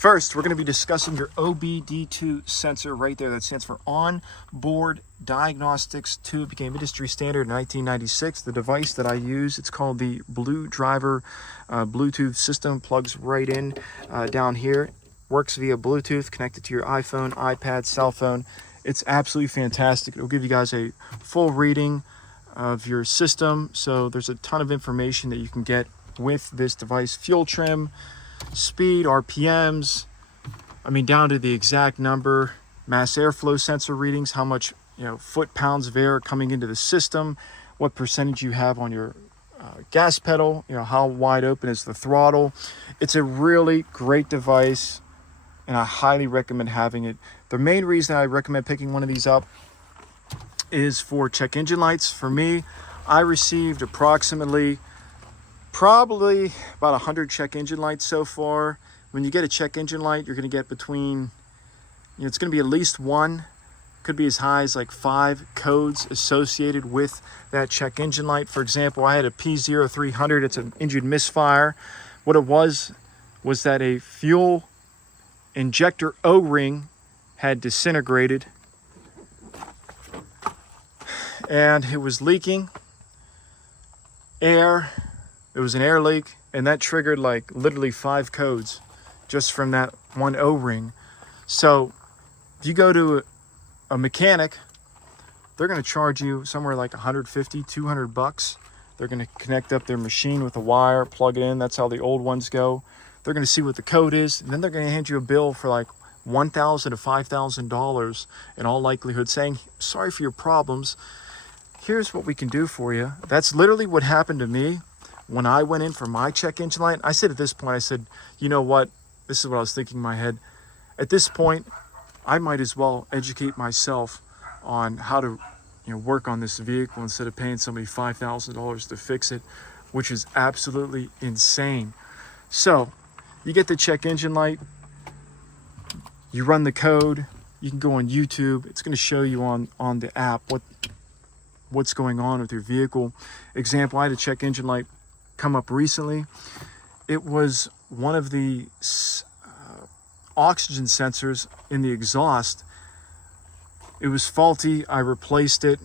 First, we're going to be discussing your OBD2 sensor right there. That stands for On-Board Diagnostics 2. It became industry standard in 1996. The device that I use, it's called the Blue Driver Bluetooth system. Plugs right in down here. Works via Bluetooth, connected to your iPhone, iPad, cell phone. It's absolutely fantastic. It'll give you guys a full reading of your system. So there's a ton of information that you can get with this device. Fuel trim, speed, RPMs, down to the exact number, mass airflow sensor readings, how much foot-pounds of air coming into the system, what percentage you have on your gas pedal, how wide open is the throttle. It's a really great device, and I highly recommend having it. The main reason I recommend picking one of these up is for check engine lights. For me, I received probably about 100 check engine lights so far. When you get a check engine light, you're going to get between, it's going to be at least one, could be as high as like 5 codes associated with that check engine light. For example, I had a P0300. It's an engine misfire. What it was that a fuel injector O-ring had disintegrated and it was leaking air. It was an air leak, and that triggered like literally 5 codes just from that one O-ring. So if you go to a mechanic, they're going to charge you somewhere like 150, 200 bucks. They're going to connect up their machine with a wire, plug it in. That's how the old ones go. They're going to see what the code is, and then they're going to hand you a bill for like $1,000 to $5,000 in all likelihood, saying, sorry for your problems. Here's what we can do for you. That's literally what happened to me when I went in for my check engine light. I said at this point, you know what? This is what I was thinking in my head. At this point, I might as well educate myself on how to work on this vehicle instead of paying somebody $5,000 to fix it, which is absolutely insane. So you get the check engine light, you run the code, you can go on YouTube. It's going to show you on the app what's going on with your vehicle. Example, I had a check engine light come up recently. It was one of the oxygen sensors in the exhaust. It was faulty. I replaced it.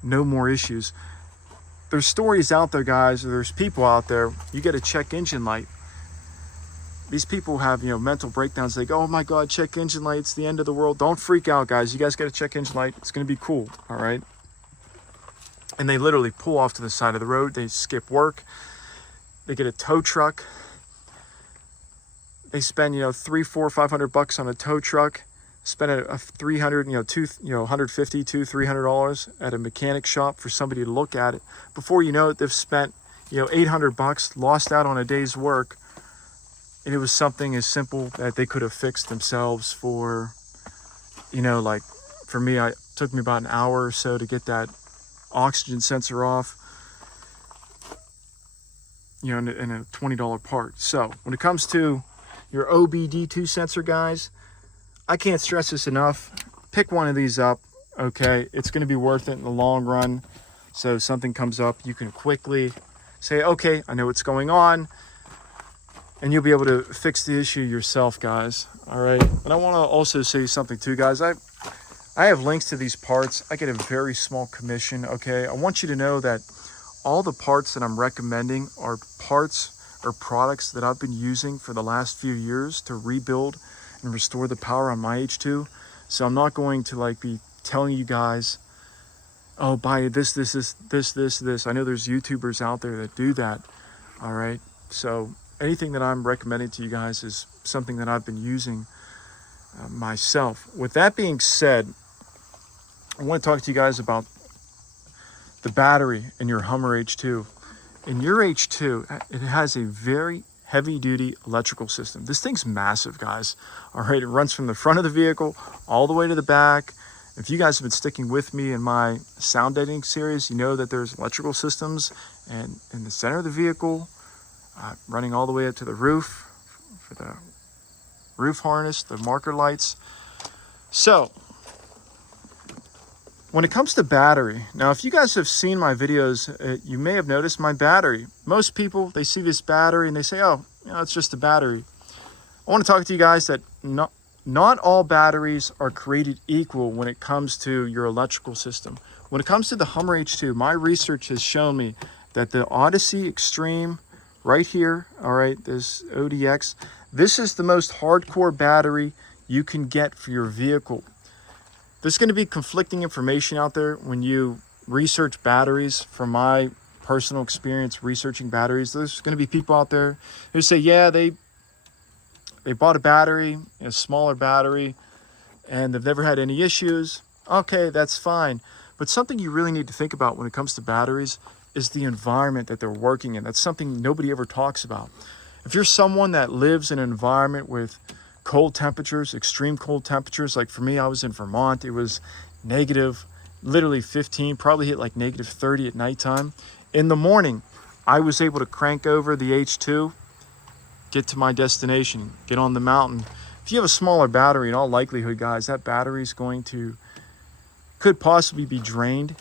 No more issues. There's stories out there, guys, or there's people out there, you get a check engine light. These people have mental breakdowns. They go, oh my God, check engine light, it's the end of the world. Don't freak out, guys. You guys get a check engine light. It's going to be cool. All right. And they literally pull off to the side of the road. They skip work. They get a tow truck. They spend, $300, $400, $500 on a tow truck. Spend a $300, $150, $300 at a mechanic shop for somebody to look at it. Before you know it, they've spent, $800, lost out on a day's work. And it was something as simple that they could have fixed themselves for, like for me, it took me about an hour or so to get that oxygen sensor off, in a $20 part. So when it comes to your OBD2 sensor, guys, I can't stress this enough. Pick one of these up, okay? It's going to be worth it in the long run. So if something comes up, you can quickly say, okay, I know what's going on, and you'll be able to fix the issue yourself, guys. All right. And I want to also say something too, guys. I have links to these parts. I get a very small commission, okay? I want you to know that all the parts that I'm recommending are parts or products that I've been using for the last few years to rebuild and restore the power on my H2. So I'm not going to be telling you guys, oh, buy this. I know there's YouTubers out there that do that, all right? So anything that I'm recommending to you guys is something that I've been using myself. With that being said, I want to talk to you guys about the battery in your Hummer H2. In your H2, it has a very heavy-duty electrical system. This thing's massive, guys. All right, it runs from the front of the vehicle all the way to the back. If you guys have been sticking with me in my sound editing series, you know that there's electrical systems and in the center of the vehicle, running all the way up to the roof for the roof harness, the marker lights. So when it comes to battery, now if you guys have seen my videos, you may have noticed my battery. Most people, they see this battery and they say, oh, it's just a battery. I want to talk to you guys that not all batteries are created equal when it comes to your electrical system. When it comes to the Hummer H2, my research has shown me that the Odyssey Extreme right here, all right, this ODX, this is the most hardcore battery you can get for your vehicle. There's going to be conflicting information out there when you research batteries. From my personal experience researching batteries, there's going to be people out there who say, yeah, they bought a battery, a smaller battery, and they've never had any issues. Okay, that's fine. But something you really need to think about when it comes to batteries is the environment that they're working in. That's something nobody ever talks about. If you're someone that lives in an environment with cold temperatures, extreme cold temperatures, like for me, I was in Vermont, it was negative, literally 15, probably hit like negative 30 at nighttime. In the morning, I was able to crank over the H2, get to my destination, get on the mountain. If you have a smaller battery, in all likelihood, guys, that battery is could possibly be drained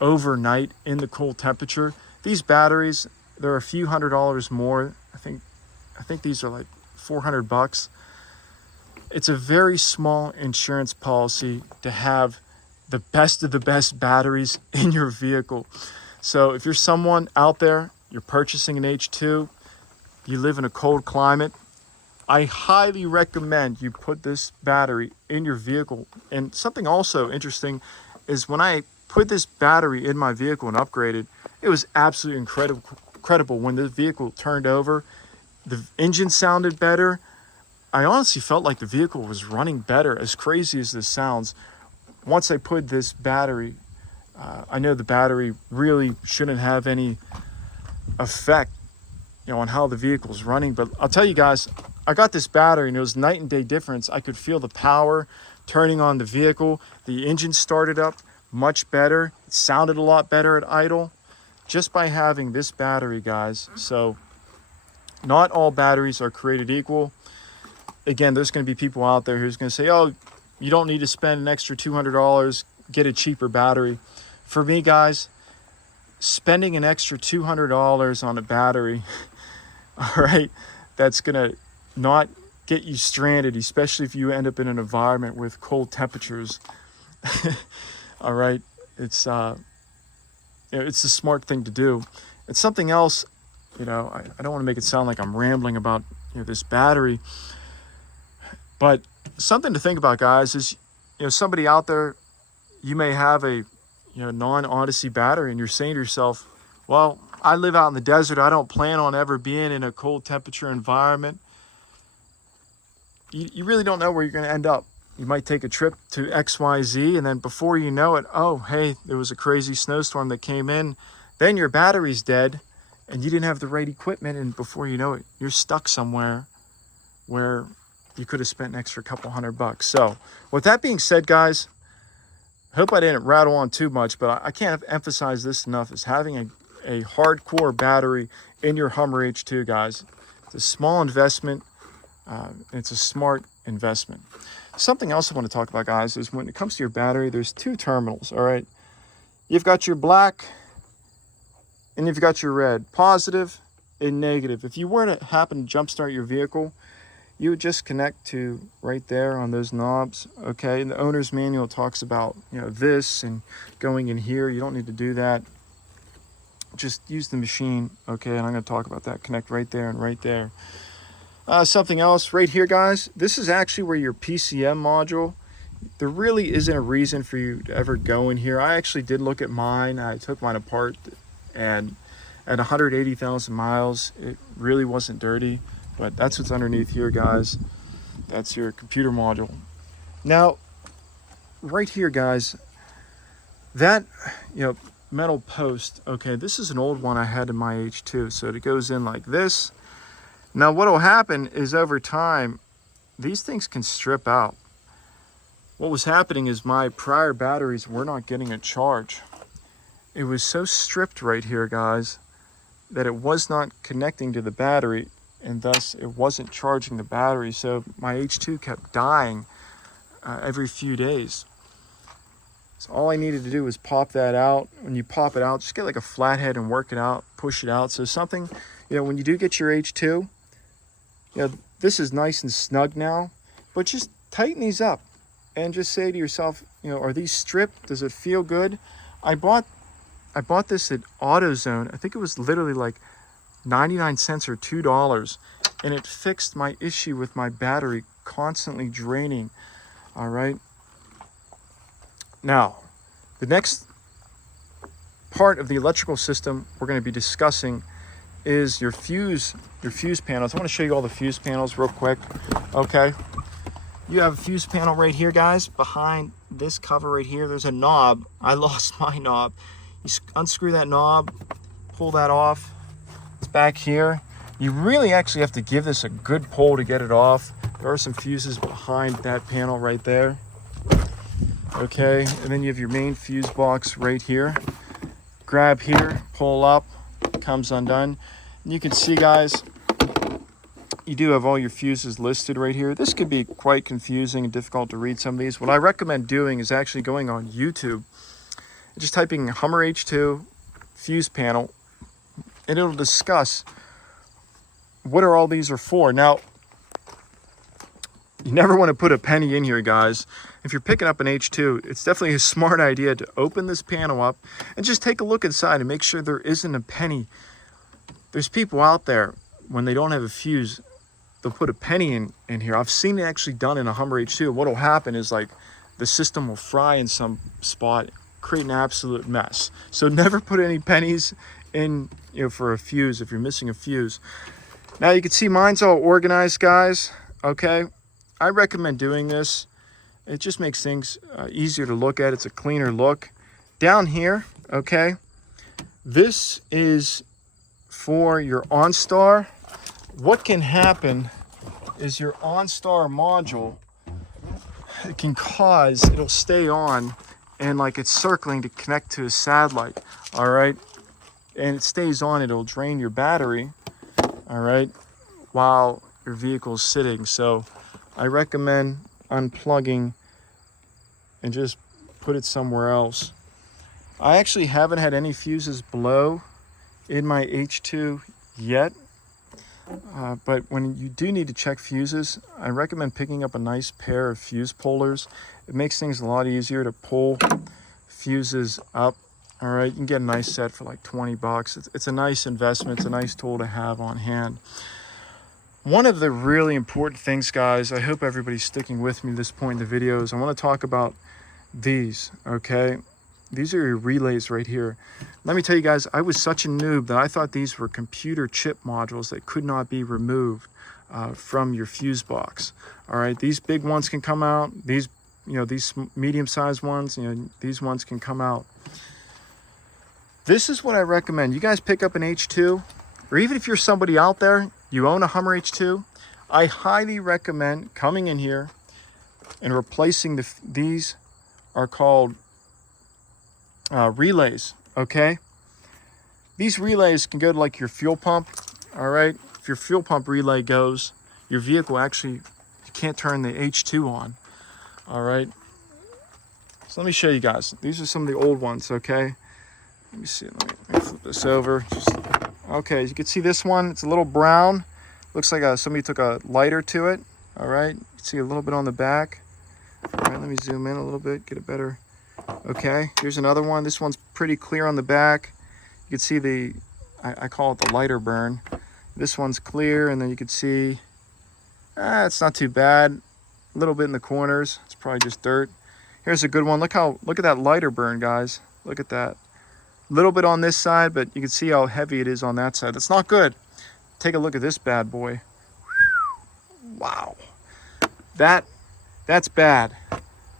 overnight in the cold temperature. These batteries, they're a few $100s more. I think these are like $400. It's a very small insurance policy to have the best of the best batteries in your vehicle. So if you're someone out there, you're purchasing an H2, you live in a cold climate, I highly recommend you put this battery in your vehicle. And something also interesting is when I put this battery in my vehicle and upgraded, it was absolutely incredible. When the vehicle turned over, the engine sounded better. I honestly felt like the vehicle was running better, as crazy as this sounds. Once I put this battery, I know the battery really shouldn't have any effect, on how the vehicle's running. But I'll tell you guys, I got this battery and it was night and day difference. I could feel the power turning on the vehicle. The engine started up much better. It sounded a lot better at idle just by having this battery, guys. So not all batteries are created equal. Again, there's going to be people out there who's going to say, oh, you don't need to spend an extra $200, get a cheaper battery. For me, guys, spending an extra $200 on a battery, all right, that's going to not get you stranded, especially if you end up in an environment with cold temperatures. All right, it's a smart thing to do. It's something else, I don't want to make it sound like I'm rambling about this battery, but something to think about, guys, is somebody out there, you may have a non-Odyssey battery and you're saying to yourself, well, I live out in the desert, I don't plan on ever being in a cold temperature environment. You really don't know where you're going to end up. You might take a trip to XYZ, and then before you know it, oh, hey, there was a crazy snowstorm that came in. Then your battery's dead, and you didn't have the right equipment, and before you know it, you're stuck somewhere where you could have spent an extra couple $100. So with that being said, guys, I hope I didn't rattle on too much, but I can't emphasize this enough, is having a hardcore battery in your Hummer H2, guys. It's a small investment. It's a smart investment. Something else I want to talk about, guys, is when it comes to your battery, there's two terminals, all right? You've got your black and you've got your red, positive and negative. If you were to happen to jumpstart your vehicle, you would just connect to right there on those knobs, okay? And the owner's manual talks about, this and going in here. You don't need to do that. Just use the machine, okay? And I'm going to talk about that. Connect right there and right there. Something else right here, guys, this is actually where your PCM module, there really isn't a reason for you to ever go in here. I actually did look at mine. I took mine apart, and at 180,000 miles, it really wasn't dirty, but that's what's underneath here, guys. That's your computer module. Now, right here, guys, that, metal post, okay, this is an old one I had in my H2, so it goes in like this. Now, what will happen is over time, these things can strip out. What was happening is my prior batteries were not getting a charge. It was so stripped right here, guys, that it was not connecting to the battery, and thus it wasn't charging the battery. So my H2 kept dying every few days. So all I needed to do was pop that out. When you pop it out, just get like a flathead and work it out, push it out. So something, when you do get your H2, This is nice and snug now, but just tighten these up and just say to yourself, you know, are these stripped? Does it feel good? I bought this at AutoZone. I think it was literally like 99 cents or $2, and it fixed my issue with my battery constantly draining. All right. Now, the next part of the electrical system we're going to be discussing is your fuse panels. I want to show you all the fuse panels real quick. Okay. You have a fuse panel right here, guys. Behind this cover right here, there's a knob. I lost my knob. You unscrew that knob, pull that off. It's back here. You really actually have to give this a good pull to get it off. There are some fuses behind that panel right there. Okay, and then you have your main fuse box right here. Grab here, pull up, comes undone. And you can see, guys, you do have all your fuses listed right here. This could be quite confusing and difficult to read some of these. What I recommend doing is actually going on YouTube, just typing Hummer H2 fuse panel, and it'll discuss what are all these are for. Now, you never want to put a penny in here, guys. If you're picking up an H2, it's definitely a smart idea to open this panel up and just take a look inside and make sure there isn't a penny. There's people out there, when they don't have a fuse, they'll put a penny in here. I've seen it actually done in a Hummer H2. What'll happen is, like, the system will fry in some spot, create an absolute mess. So never put any pennies in, you know, for a fuse if you're missing a fuse. Now you can see mine's all organized, guys. Okay, I recommend doing this. It just makes things easier to look at. It's a cleaner look. Down here, okay, this is for your ONSTAR. What can happen is your ONSTAR module, it can cause, it'll stay on and like it's circling to connect to a satellite, all right? And it stays on, it'll drain your battery, all right, while your vehicle is sitting. So I recommend unplugging and just put it somewhere else. I actually haven't had any fuses blow in my H2 yet, but when you do need to check fuses, I recommend picking up a nice pair of fuse pullers. It makes things a lot easier to pull fuses up. All right, you can get a nice set for like 20 bucks. It's a nice investment. It's a nice tool to have on hand. One of the really important things, guys, I hope everybody's sticking with me at this point in the video, is I want to talk about these, okay? These are your relays right here. Let me tell you guys, I was such a noob that I thought these were computer chip modules that could not be removed from your fuse box. All right, these big ones can come out. These, you know, these medium-sized ones, you know, these ones can come out. This is what I recommend. You guys pick up an H2, or even if you're somebody out there, you own a Hummer H2, I highly recommend coming in here and replacing these are called relays, okay? These relays can go to like your fuel pump, all right? If your fuel pump relay goes, your vehicle actually, you can't turn the H2 on, all right? So let me show you guys. These are some of the old ones, okay? Let me see, let me flip this over. Okay, you can see this one, it's a little brown. Looks like somebody took a lighter to it, all right? You can see a little bit on the back. All right, let me zoom in a little bit, get a better, okay. Here's another one. This one's pretty clear on the back. You can see the, I call it the lighter burn. This one's clear, and then you can see, it's not too bad. A little bit in the corners, it's probably just dirt. Here's a good one. Look at that lighter burn, guys. Look at that. A little bit on this side, but you can see how heavy it is on that side. That's not good. Take a look at this bad boy. Wow. That's bad.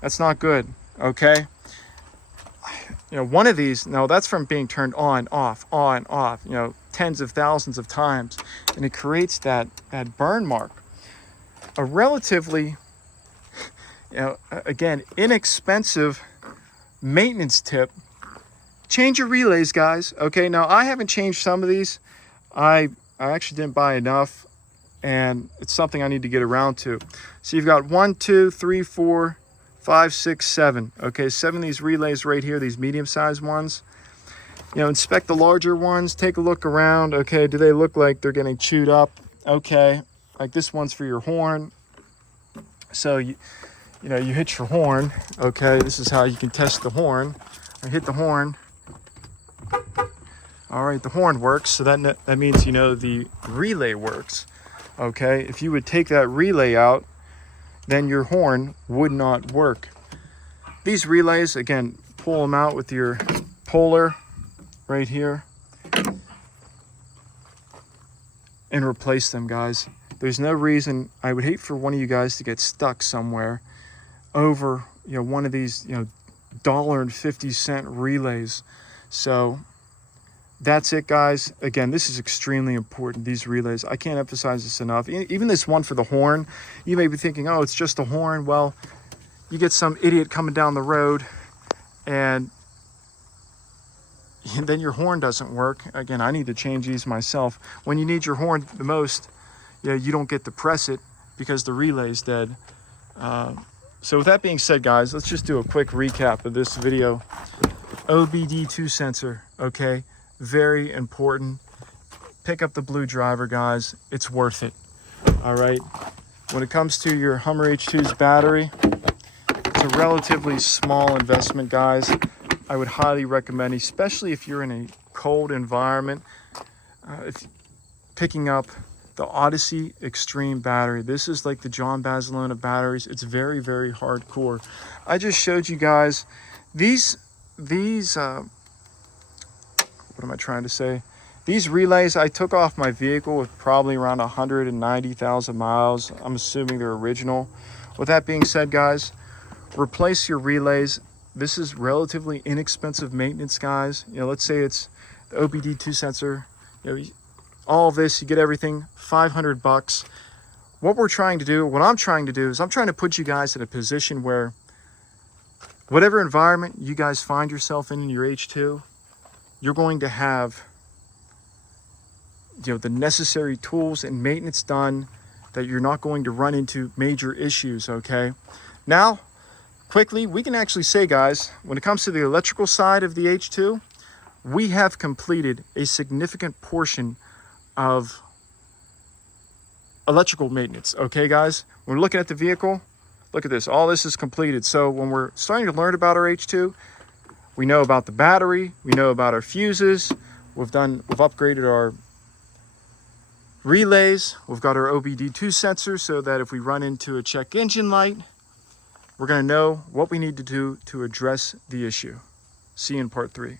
That's not good, okay? You know, one of these, no, that's from being turned on, off, you know, tens of thousands of times, and it creates that burn mark. A relatively, you know, again, inexpensive maintenance tip, change your relays, guys, okay? Now, I haven't changed some of these. I actually didn't buy enough, and it's something I need to get around to. So you've got 1, 2, 3, 4, 5, 6, 7. Okay, 7 of these relays right here, these medium-sized ones. You know, inspect the larger ones, take a look around. Okay, do they look like they're getting chewed up? Okay, Like this one's for your horn. So you hit your horn. Okay, this is how you can test the horn. I hit the horn. All right, the horn works, so that means the relay works. Okay, if you would take that relay out, then your horn would not work. These relays, again, pull them out with your puller right here and replace them, guys. There's no reason. I would hate for one of you guys to get stuck somewhere over one of these $1.50 relays. So that's it, guys. Again, this is extremely important, these relays. I can't emphasize this enough. Even this one for the horn, you may be thinking, oh, it's just a horn. Well, you get some idiot coming down the road and then your horn doesn't work. Again, I need to change these myself. When you need your horn the most, you don't get to press it because the relay's dead. So with that being said, guys, let's just do a quick recap of this video. OBD2 sensor, okay? Very important. Pick up the blue driver, guys. It's worth it. All right. When it comes to your Hummer H2's battery, it's a relatively small investment, guys. I would highly recommend, especially if you're in a cold environment, picking up the Odyssey Extreme battery. This is like the John Basilona batteries. It's very, very hardcore. I just showed you guys these what am I trying to say? These relays I took off my vehicle with probably around 190,000 miles. I'm assuming they're original. With that being said, guys, replace your relays. This is relatively inexpensive maintenance, guys. Let's say it's the OBD2 sensor. All of this, you get everything, $500. What I'm trying to do is I'm trying to put you guys in a position where whatever environment you guys find yourself in your H2, you're going to have the necessary tools and maintenance done that you're not going to run into major issues, okay? Now, quickly, we can actually say, guys, when it comes to the electrical side of the H2, we have completed a significant portion of electrical maintenance, okay, guys? When we're looking at the vehicle, look at this. All this is completed. So when we're starting to learn about our H2, we know about the battery, we know about our fuses, we've upgraded our relays, we've got our OBD2 sensor so that if we run into a check engine light, we're going to know what we need to do to address the issue. See you in part 3.